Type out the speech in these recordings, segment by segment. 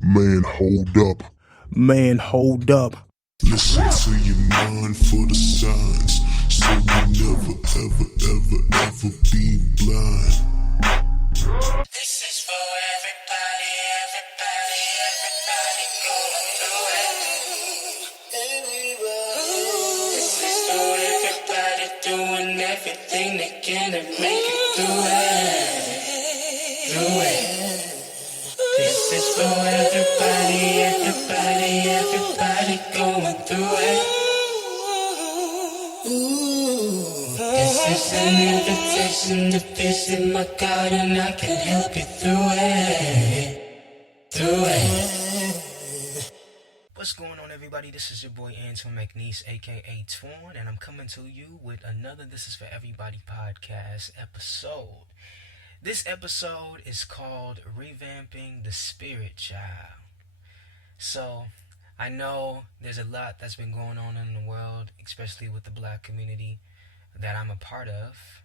Man, hold up. Man, hold up. Listen to your mind for the signs, so you never, ever, ever, ever be blind. This is for everybody, everybody, everybody going through it. This is for everybody doing everything they can to make it through it. Through it. This is for everybody, everybody, everybody going through it. This is an invitation to visit my God, and I can help you through it. Through it. What's going on, everybody? This is your boy Antoine McNeese, aka Twan, and I'm coming to you with another This Is For Everybody podcast episode. This episode is called Revamping the Spirit Child. So, I know there's a lot that's been going on in the world, especially with the black community that I'm a part of,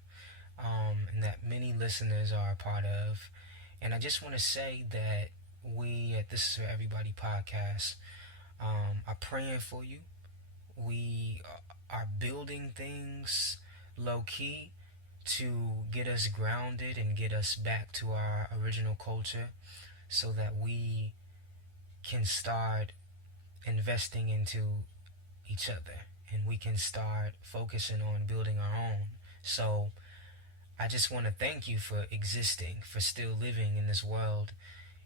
and that many listeners are a part of. And I just want to say that we at This Is For Everybody podcast are praying for you. We are building things low-key to get us grounded and get us back to our original culture so that we can start investing into each other and we can start focusing on building our own. So I just want to thank you for existing, for still living in this world.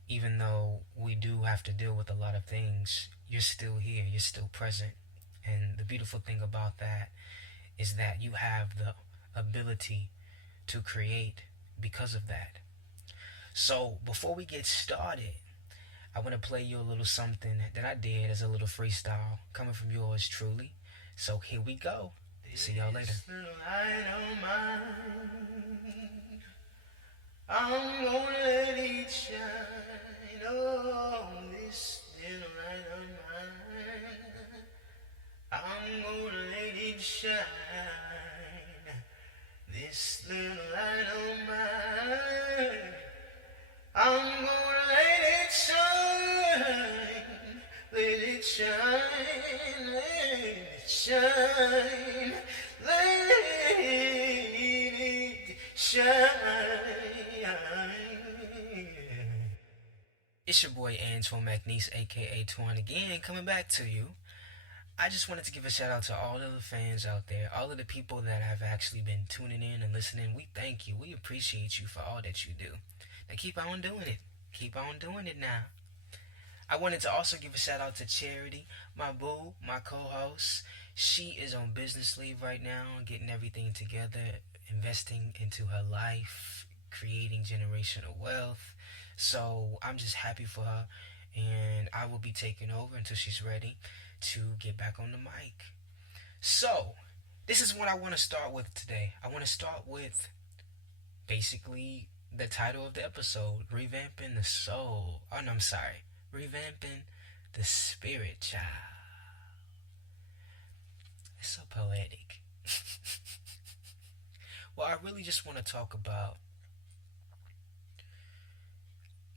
Even though we do have to deal with a lot of things, you're still here, you're still present. And the beautiful thing about that is that you have the ability to create because of that. So before we get started, I want to play you a little something that I did as a little freestyle coming from yours truly. So here we go. See y'all later. I'm gonna let it shine. Oh, this little light of mine. I'm gonna let it shine. This little light of mine. I'm gonna let it shine. Let it shine. Let it shine. Let it shine. It's your boy Antoine McNeese, aka Twan, again, coming back to you. I just wanted to give a shout out to all of the fans out there, all of the people that have actually been tuning in and listening. We thank you. We appreciate you for all that you do. Now keep on doing it. Keep on doing it now. I wanted to also give a shout out to Charity, my boo, my co-host. She is on business leave right now, getting everything together, investing into her life, creating generational wealth. So I'm just happy for her, and I will be taking over until she's ready to get back on the mic. So this is what I want to start with today. I want to start with basically the title of the episode, Revamping the Soul. Oh, no, I'm sorry. Revamping the Spirit Child. It's so poetic. Well, I really just want to talk about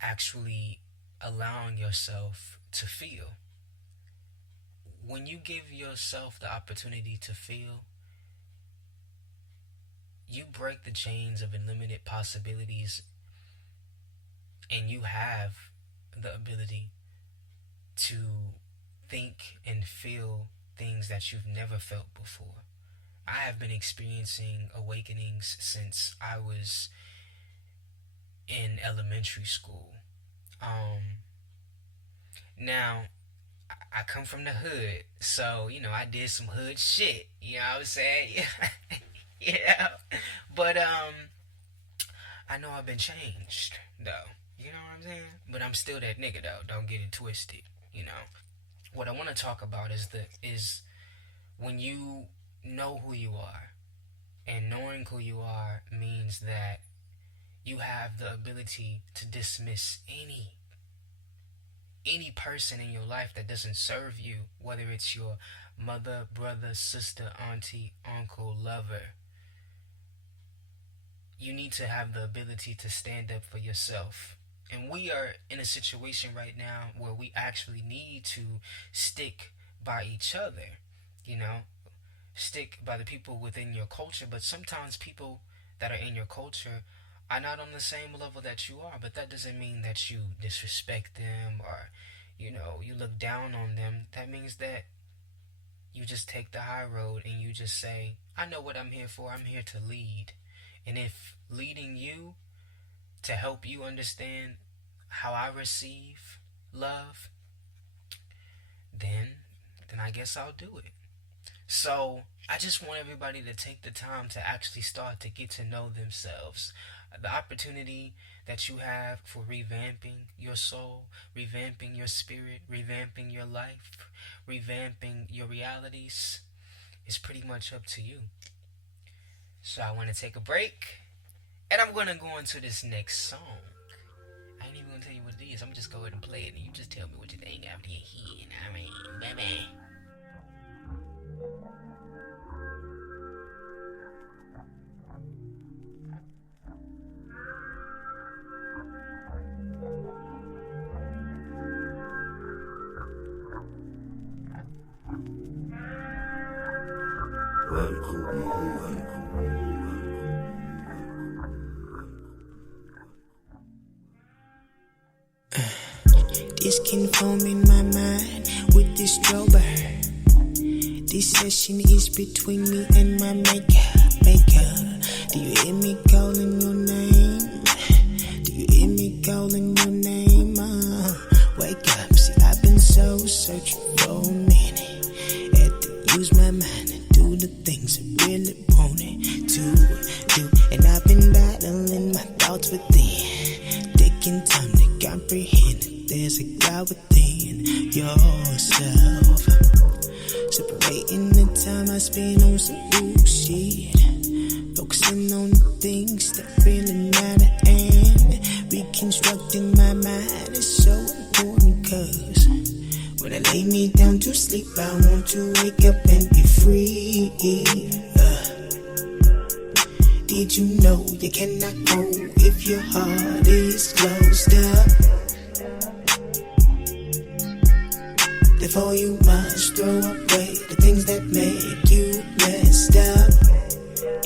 actually allowing yourself to feel. When you give yourself the opportunity to feel, you break the chains of unlimited possibilities, and you have the ability to think and feel things that you've never felt before. I have been experiencing awakenings since I was in elementary school. Now, I come from the hood, so, I did some hood shit, you know what I'm saying? Yeah, but, I know I've been changed, though, you know what I'm saying? But I'm still that nigga, though, don't get it twisted, What I want to talk about is when you know who you are, and knowing who you are means that you have the ability to dismiss any person in your life that doesn't serve you, whether it's your mother, brother, sister, auntie, uncle, lover. You need to have the ability to stand up for yourself And we are in a situation right now where we actually need to stick by each other, you know, stick by the people within your culture. But sometimes people that are in your culture are not on the same level that you are, but that doesn't mean that you disrespect them or, you know, you look down on them. That means that you just take the high road and you just say, I know what I'm here for. I'm here to lead. And if leading you to help you understand how I receive love, then I guess I'll do it. So I just want everybody to take the time to actually start to get to know themselves. The opportunity that you have for revamping your soul, revamping your spirit, revamping your life, revamping your realities is pretty much up to you. So I want to take a break, and I'm going to go into this next song. I ain't even going to tell you what it is. I'm going to just go ahead and play it, and you just tell me what you think after you hear it. I mean, baby. This can form in my mind with this strober. This session is between me and my maker. Do you hear me calling your name? Do you hear me calling your name? Wake up, see I've been so searching for a minute. Had to use my mind and do the things I really wanted to do. And I've been battling my thoughts within, taking time to comprehend that there's a God within yourself. Separating the time I spend on some bullshit, focusing on the things that really matter, and reconstructing my mind is so important, cause when I lay me down to sleep I want to wake up and be free. Did you know you cannot go if your heart is closed up? Therefore you must throw away the things that make you messed up.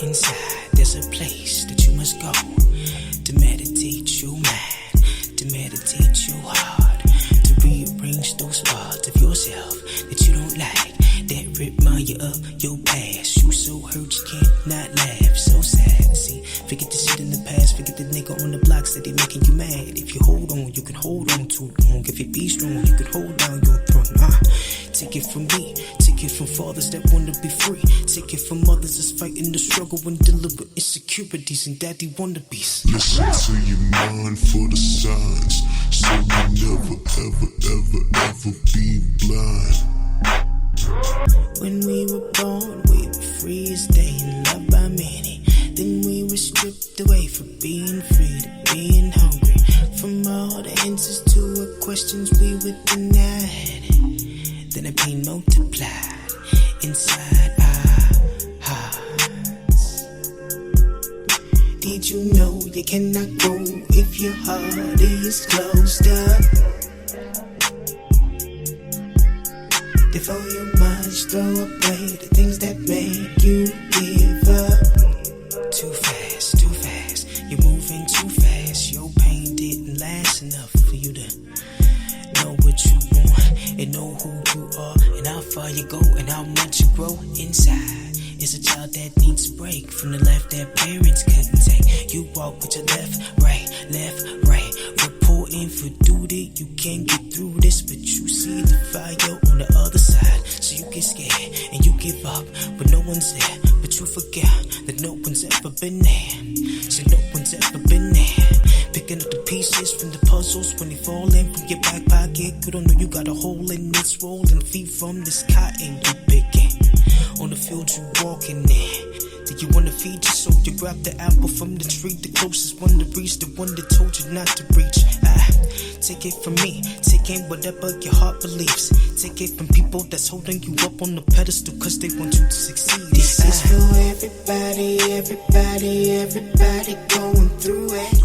Inside there's a place that you must go to meditate your mind, to meditate your heart, to rearrange those parts of yourself that you don't like, that remind you of your past. You so hurt you cannot laugh, so sad. See, forget the shit in the past, forget the nigga on the block that they making you mad. If you hold on, you can hold on too long. If you be strong, you can hold down your throne. Take it from me, take it from fathers that wanna be free, take it from mothers that's fighting the struggle and dealing with insecurities and daddy wannabes. Listen to your mind for the signs, so you never, ever, ever, ever be blind. When we were born, we were free as day and loved by many. Then we were stripped away from being free to being hungry. From all the answers to our questions we were denied. Then the pain multiplied inside our hearts. Did you know you cannot go if your heart is closed up? Therefore you must throw away the things that make you give up. Too fast, you're moving too fast. Your pain didn't last enough for you to know what you want and know who you are and how far you go and how much you grow inside. It's a child that needs a break from the life that parents couldn't take. You walk with your left, right, reporting for duty. You can't get through this, but you see the fire on the other side. So you get scared and you give up, but no one's there. But you forget that no one's ever been there. So no one's ever been there. Picking up the pieces from the puzzles when they fall in from your back pocket. You don't know you got a hole in this rolling feet from this cotton you picking. On the field you walking in. Did you wanna feed your soul? You grab the apple from the tree, the closest one to reach, the one that told you not to reach. Take it from me, take in whatever your heart believes. Take it from people that's holding you up on the pedestal cause they want you to succeed. This is for everybody, everybody, everybody going through it.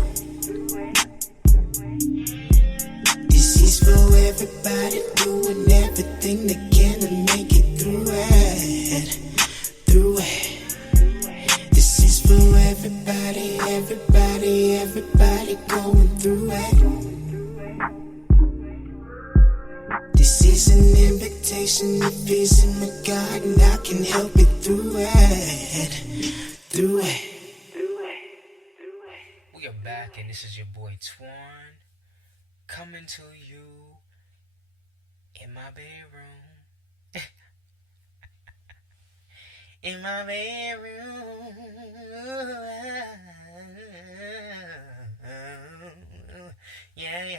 everybody doing everything they can to make it through it. Through it. This is for everybody, everybody, everybody going through it. This is an invitation to visit with God, and I can help you through it. Through it. We are back, and this is your boy Twan, coming to you in my bedroom. In my bedroom. Yeah.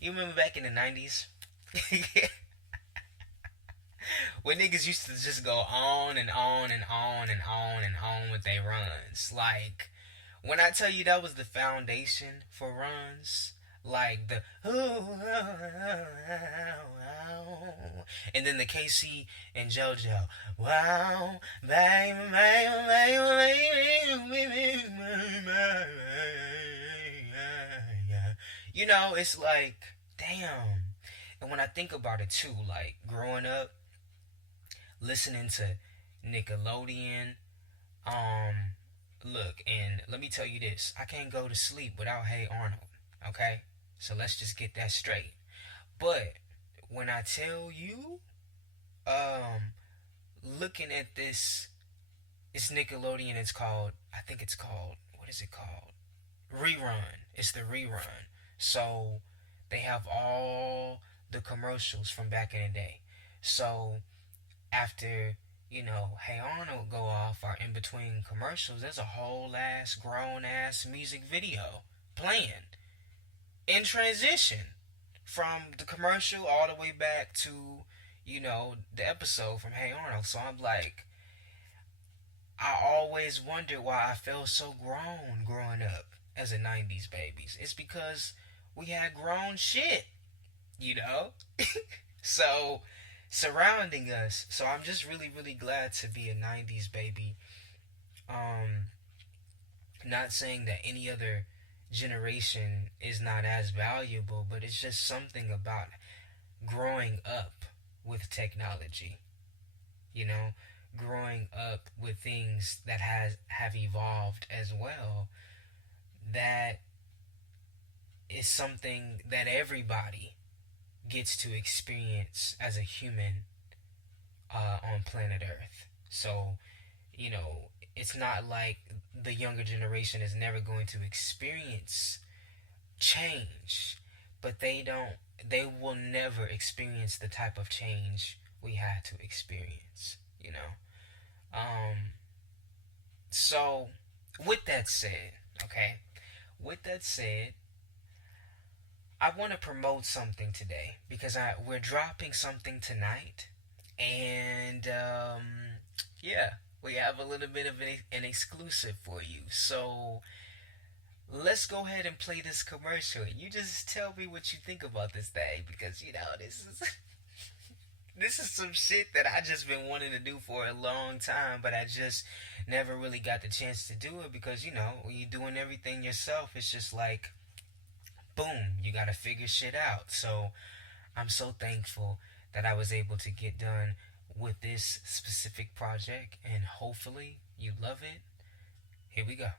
You remember back in the 90s? When niggas used to just go on and on and on and on and on with their runs. Like, when I tell you that was the foundation for runs, like the and then the KC and JoJo, wow, baby, you know, it's like, damn. And when I think about it too, like growing up, listening to Nickelodeon, look, and let me tell you this, I can't go to sleep without Hey Arnold, okay? So let's just get that straight. But when I tell you, looking at this, it's Nickelodeon, it's called, I think it's called, what is it called? Rerun. It's the rerun. So they have all the commercials from back in the day. So after, you know, Hey Arnold go off, or in between commercials, there's a whole ass grown ass music video playing in transition from the commercial all the way back to, you know, the episode from Hey Arnold. So I'm like, I always wondered why I felt so grown growing up as a 90s babies. It's because we had grown shit, you know? So surrounding us. So I'm just really, really glad to be a 90s baby. Not saying that any other generation is not as valuable, but it's just something about growing up with technology, you know, growing up with things that have evolved as well, that is something that everybody gets to experience as a human on planet Earth. So, you know, it's not like the younger generation is never going to experience change, but they will never experience the type of change we had to experience, you know. So with that said, I want to promote something today because we're dropping something tonight, and yeah, we have a little bit of an exclusive for you. So let's go ahead and play this commercial. You just tell me what you think about this thing, because you know this is this is some shit that I just been wanting to do for a long time, but I just never really got the chance to do it because, you know, when you're doing everything yourself, it's just like, boom, you gotta figure shit out. So I'm so thankful that I was able to get done with this specific project, and hopefully you love it. Here we go.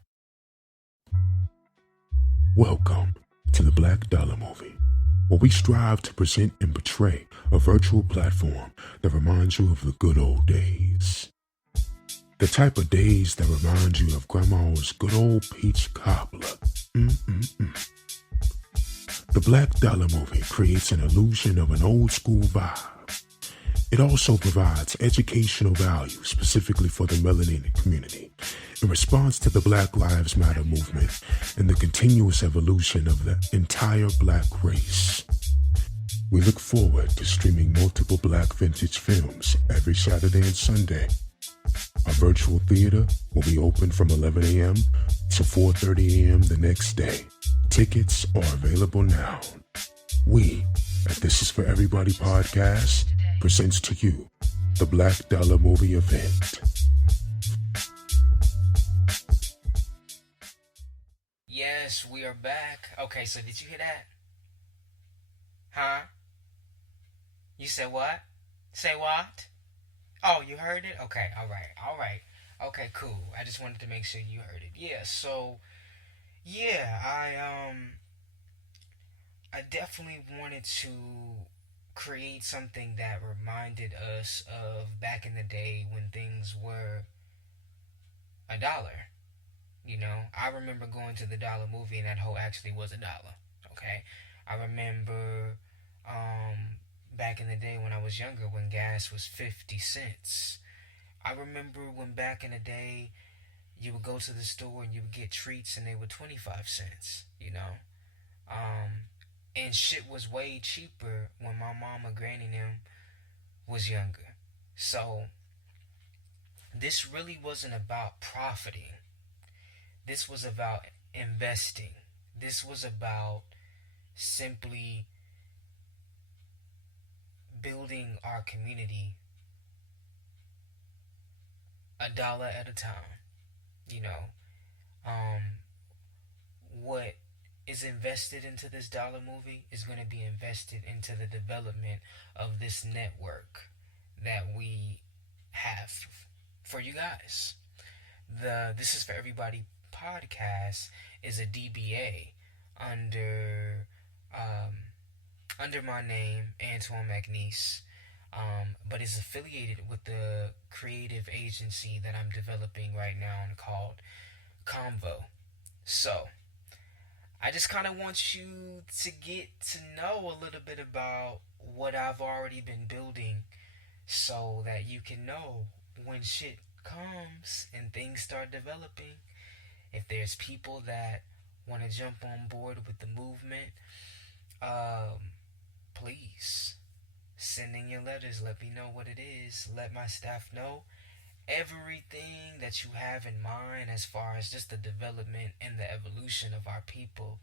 Welcome to the Black Dollar Movie, where we strive to present and portray a virtual platform that reminds you of the good old days. The type of days that remind you of Grandma's good old peach cobbler. The Black Dollar Movie creates an illusion of an old school vibe. It also provides educational value specifically for the melanated community in response to the Black Lives Matter movement and the continuous evolution of the entire Black race. We look forward to streaming multiple Black vintage films every Saturday and Sunday. Our virtual theater will be open from 11 a.m. to 4:30 a.m. the next day. Tickets are available now. We, at This Is For Everybody podcast, presents to you the Black Dollar Movie event. Yes, we are back. Okay, so did you hear that? Huh? You said what? Say what? Oh, you heard it? Okay, alright, alright. Okay, cool. I just wanted to make sure you heard it. Yeah, so yeah, I definitely wanted to create something that reminded us of back in the day when things were $1. I remember going to the dollar movie and that hoe actually was $1. Okay, I remember back in the day when I was younger when gas was 50 cents. I remember when back in the day you would go to the store and you would get treats and they were 25 cents. And shit was way cheaper when my mama, granny, and them was younger. So this really wasn't about profiting. This was about investing. This was about simply building our community $1 at a time. You know, um, what is invested into this dollar movie is going to be invested into the development of this network that we have for you guys. The This is for Everybody podcast is a DBA under under my name, Antoine McNeese, but is affiliated with the creative agency that I'm developing right now called Convo. So, I just kind of want you to get to know a little bit about what I've already been building so that you can know when shit comes and things start developing. If there's people that want to jump on board with the movement, please send in your letters. Let me know what it is. Let my staff know everything that you have in mind as far as just the development and the evolution of our people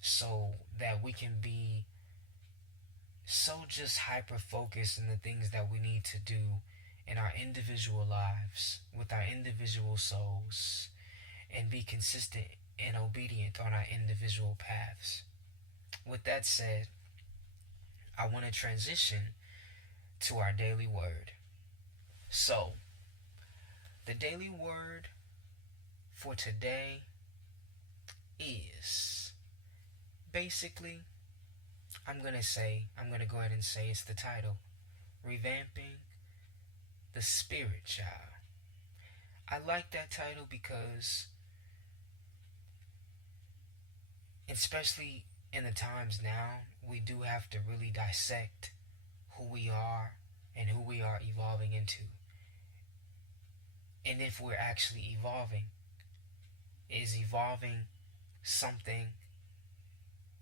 so that we can be so just hyper focused in the things that we need to do in our individual lives with our individual souls and be consistent and obedient on our individual paths. With that said, I want to transition to our daily word. So, the daily word for today is basically, I'm going to go ahead and say it's the title, Revamping the Spirit Child. I like that title because, especially in the times now, we do have to really dissect who we are and who we are evolving into. And if we're actually evolving, is evolving something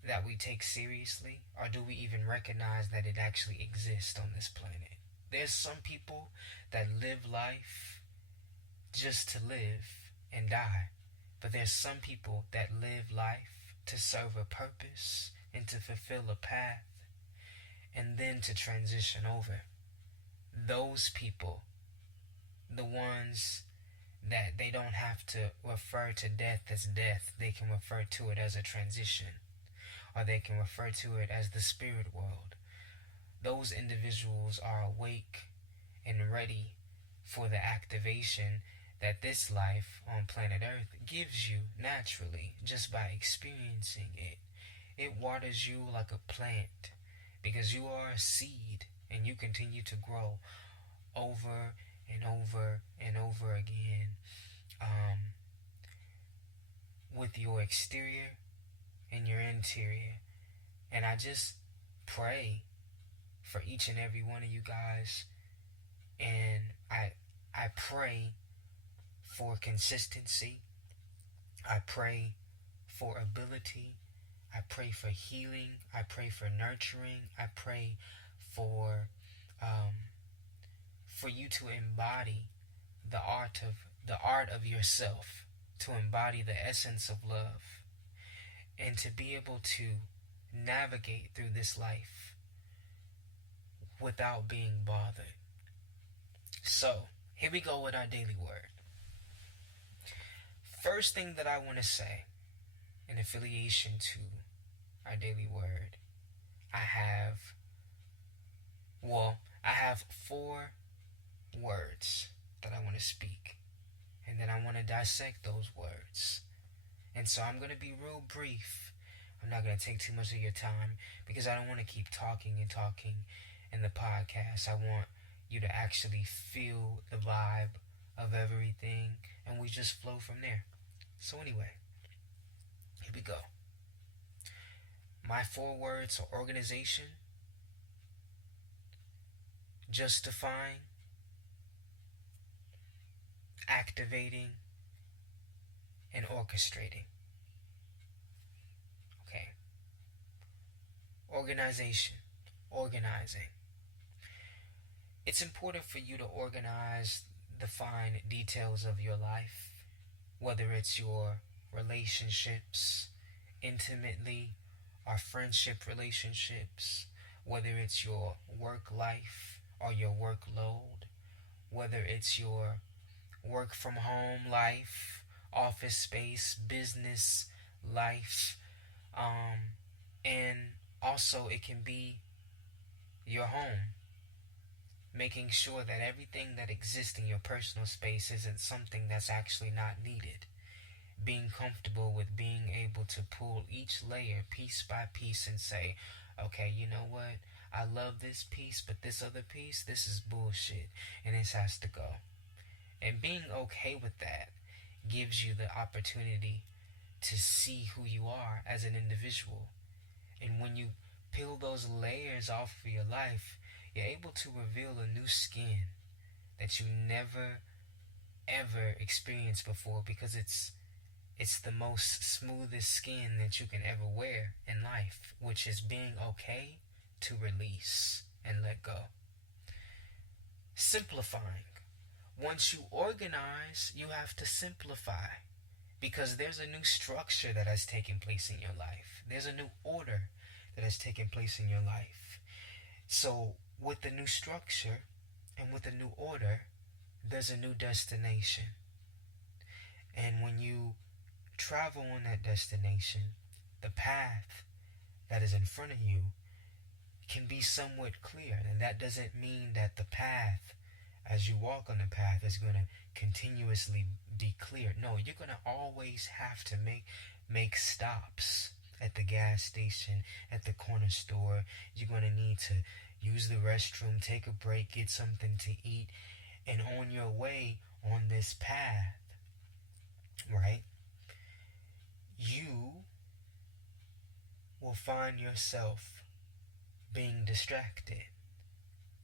that we take seriously, or do we even recognize that it actually exists on this planet? There's some people that live life just to live and die, but there's some people that live life to serve a purpose and to fulfill a path and then to transition over. Those people, the ones that they don't have to refer to death as death, they can refer to it as a transition, or they can refer to it as the spirit world. Those individuals are awake and ready for the activation that this life on planet Earth gives you naturally just by experiencing it. It waters you like a plant because you are a seed and you continue to grow over and over and over again, with your exterior and your interior. And I just pray for each and every one of you guys, and I pray for consistency. I pray for ability. I pray for healing. I pray for nurturing. I pray for you to embody the art of yourself, to embody the essence of love, and to be able to navigate through this life without being bothered. So, here we go with our daily word. First thing that I want to say in affiliation to our daily word, I have, well, I have 4 words that I want to speak. And then I want to dissect those words. And so I'm going to be real brief. I'm not going to take too much of your time because I don't want to keep talking and talking in the podcast. I want you to actually feel the vibe of everything and we just flow from there. So anyway, here we go. My 4 words are organization, justifying, activating, and orchestrating. Okay. Organization. Organizing. It's important for you to organize the fine details of your life, whether it's your relationships, intimately, or friendship relationships, whether it's your work life or your workload, whether it's your work from home life, office space, business life, and also it can be your home. Making sure that everything that exists in your personal space isn't something that's actually not needed. Being comfortable with being able to pull each layer piece by piece and say, okay, you know what? I love this piece, but this other piece, this is bullshit, and this has to go. And being okay with that gives you the opportunity to see who you are as an individual. And when you peel those layers off of your life, you're able to reveal a new skin that you never ever experienced before, because it's the most smoothest skin that you can ever wear in life, which is being okay to release and let go. Simplifying. Once you organize, you have to simplify, because there's a new structure that has taken place in your life. There's a new order that has taken place in your life. So with the new structure and with the new order, there's a new destination. And when you travel on that destination, the path that is in front of you can be somewhat clear. And that doesn't mean that the path, as you walk on the path, is going to continuously be clear. No, you're going to always have to make stops at the gas station, at the corner store. You're going to need to use the restroom, take a break, get something to eat. And on your way on this path, right, you will find yourself being distracted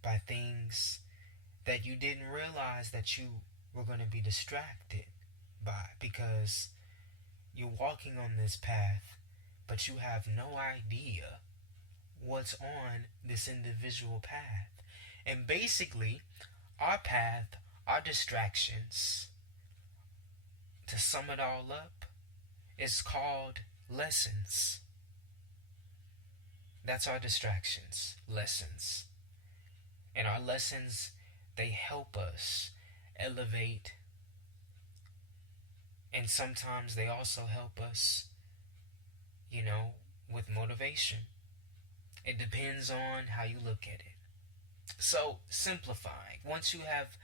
by things that you didn't realize that you were going to be distracted by, because you're walking on this path, but you have no idea what's on this individual path. And basically, our path, our distractions, to sum it all up, is called lessons. That's our distractions, lessons. And our lessons, they help us elevate, and sometimes they also help us, with motivation. It depends on how you look at it. So, simplifying. Once you have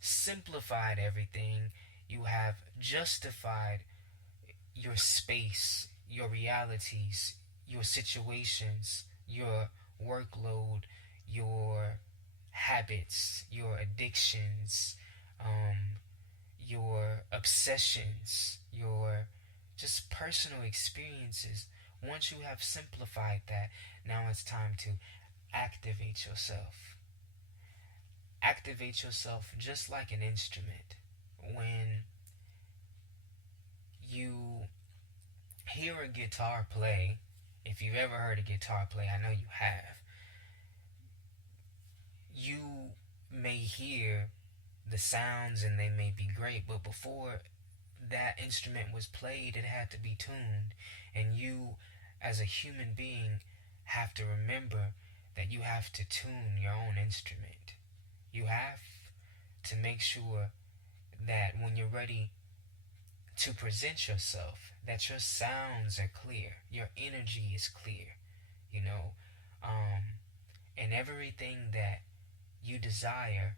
simplified everything, you have justified your space, your realities, your situations, your workload, your habits, your addictions, your obsessions, your just personal experiences. Once you have simplified that, now it's time to activate yourself. Activate yourself just like an instrument. When you hear a guitar play, if you've ever heard a guitar play, I know you have, you may hear the sounds and they may be great, but before that instrument was played, it had to be tuned. And you, as a human being, have to remember that you have to tune your own instrument. You have to make sure that when you're ready to present yourself, that your sounds are clear, your energy is clear. Um, and everything that you desire,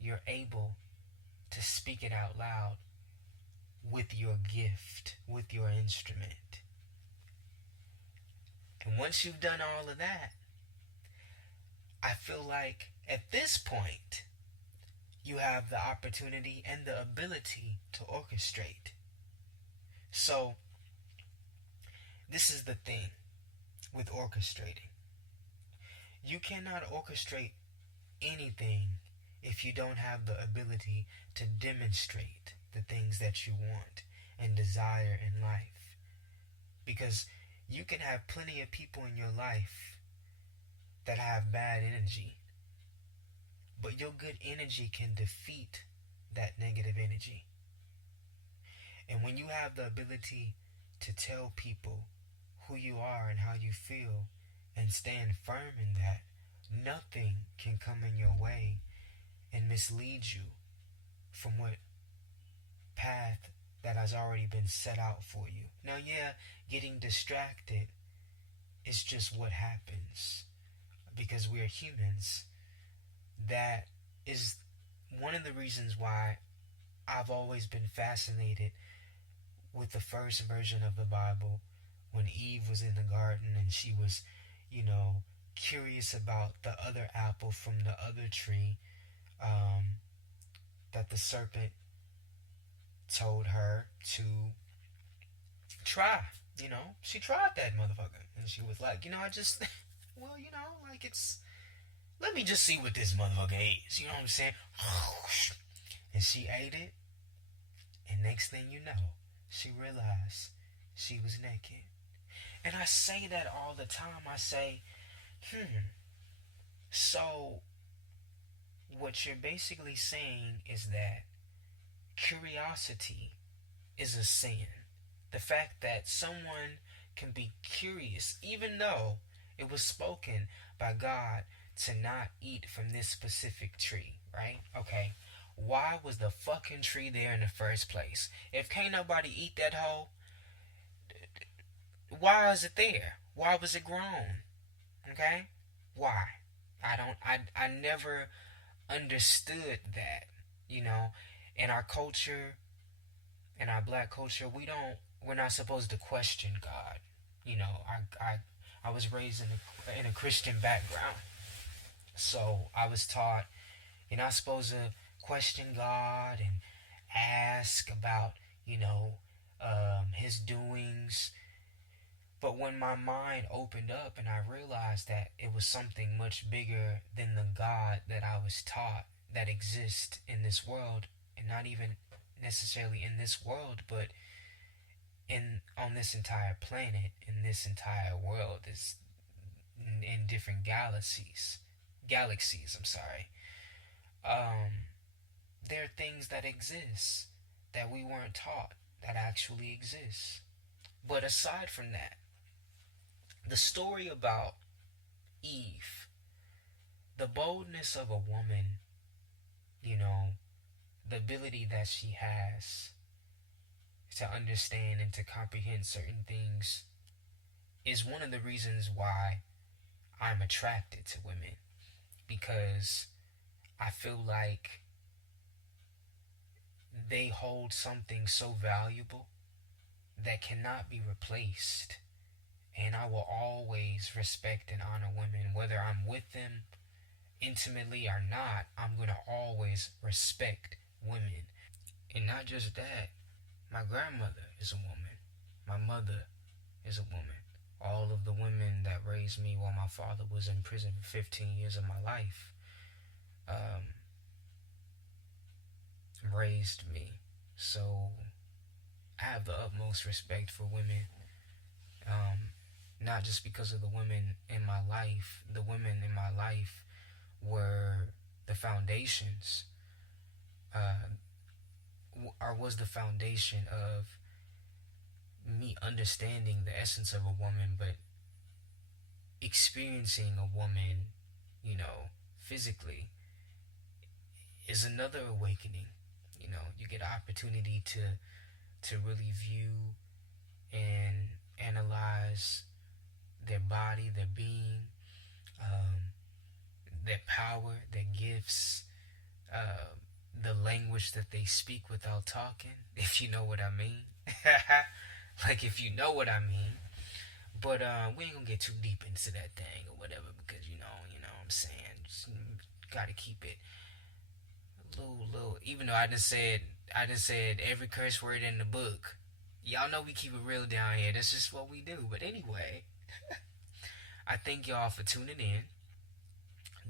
you're able to speak it out loud with your gift, with your instrument. And once you've done all of that, I feel like at this point, you have the opportunity and the ability to orchestrate. So, this is the thing with orchestrating. You cannot orchestrate anything if you don't have the ability to demonstrate the things that you want and desire in life. Because you can have plenty of people in your life that have bad energy, but your good energy can defeat that negative energy. And when you have the ability to tell people who you are and how you feel and stand firm in that, nothing can come in your way and mislead you from what path that has already been set out for you. Now, yeah, getting distracted is just what happens because we're humans. That is one of the reasons why I've always been fascinated with the first version of the Bible when Eve was in the garden and she was, curious about the other apple from the other tree that the serpent told her to try. She tried that motherfucker. And she was like, I just, let me just see what this motherfucker is. You know what I'm saying? And she ate it. And next thing you know, she realized she was naked. And I say that all the time. I say, so what you're basically saying is that curiosity is a sin. The fact that someone can be curious, even though it was spoken by God to not eat from this specific tree, right? Okay, why was the fucking tree there in the first place? If can't nobody eat that hoe, why is it there? Why was it grown? Okay? Why? I never understood that, in our culture, in our black culture, we're not supposed to question God. I was raised in a Christian background. So I was taught you're not supposed to question God and ask about, his doings. But when my mind opened up and I realized that it was something much bigger than the God that I was taught that exists in this world, and not even necessarily in this world, but on this entire planet, in this entire world, is in different galaxies, I'm sorry. There are things that exist that we weren't taught that actually exist. But aside from that, the story about Eve, the boldness of a woman, the ability that she has to understand and to comprehend certain things is one of the reasons why I'm attracted to women, because I feel like they hold something so valuable that cannot be replaced. And I will always respect and honor women, whether I'm with them intimately or not. I'm going to always respect women. And not just that, my grandmother is a woman. My mother is a woman. All of the women that raised me while my father was in prison for 15 years of my life raised me. So I have the utmost respect for women. Not just because of the women in my life. The women in my life were the foundations, or was the foundation of me understanding the essence of a woman, but experiencing a woman, physically is another awakening. You get an opportunity to really view and analyze their body, their being, their power, their gifts, the language that they speak without talking, if you know what I mean. Like, if you know what I mean. But we ain't gonna get too deep into that thing or whatever, because you know what I'm saying. Just gotta keep it a little. Even though I just said every curse word in the book. Y'all know we keep it real down here. That's just what we do. But anyway, I thank y'all for tuning in.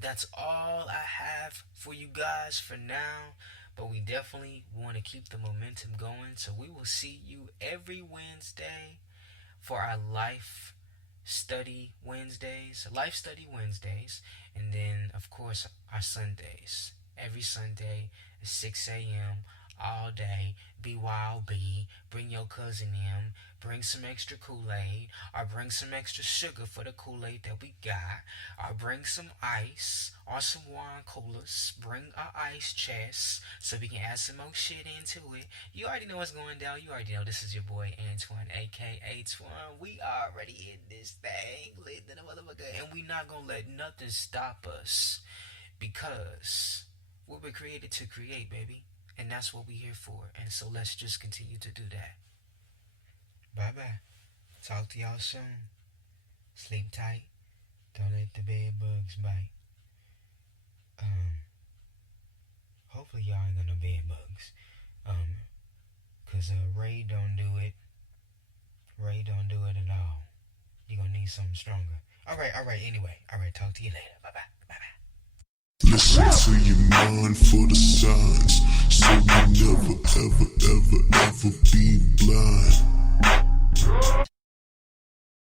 That's all I have for you guys for now. But we definitely want to keep the momentum going. So we will see you every Wednesday for our life study Wednesdays. And then, of course, our Sundays. Every Sunday at 6 a.m. all day. BYOB. Bring your cousin in. Bring some extra Kool-Aid. Or bring some extra sugar for the Kool-Aid that we got. Or bring some ice. Or some wine coolers. Bring our ice chest so we can add some more shit into it. You already know what's going down. You already know this is your boy Antoine, aka Twan. We already in this thing. Lit than a motherfucker. And we not gonna let nothing stop us. Because we were created to create, baby. And that's what we're here for. And so let's just continue to do that. Bye-bye. Talk to y'all soon. Sleep tight. Don't let the bed bugs bite. Hopefully y'all ain't got no bed bugs. Cause Ray don't do it. Ray don't do it at all. You're gonna need something stronger. Alright, anyway. Alright, talk to you later. Bye-bye. Listen to your mind for the signs, so you never, ever, ever, ever be blind.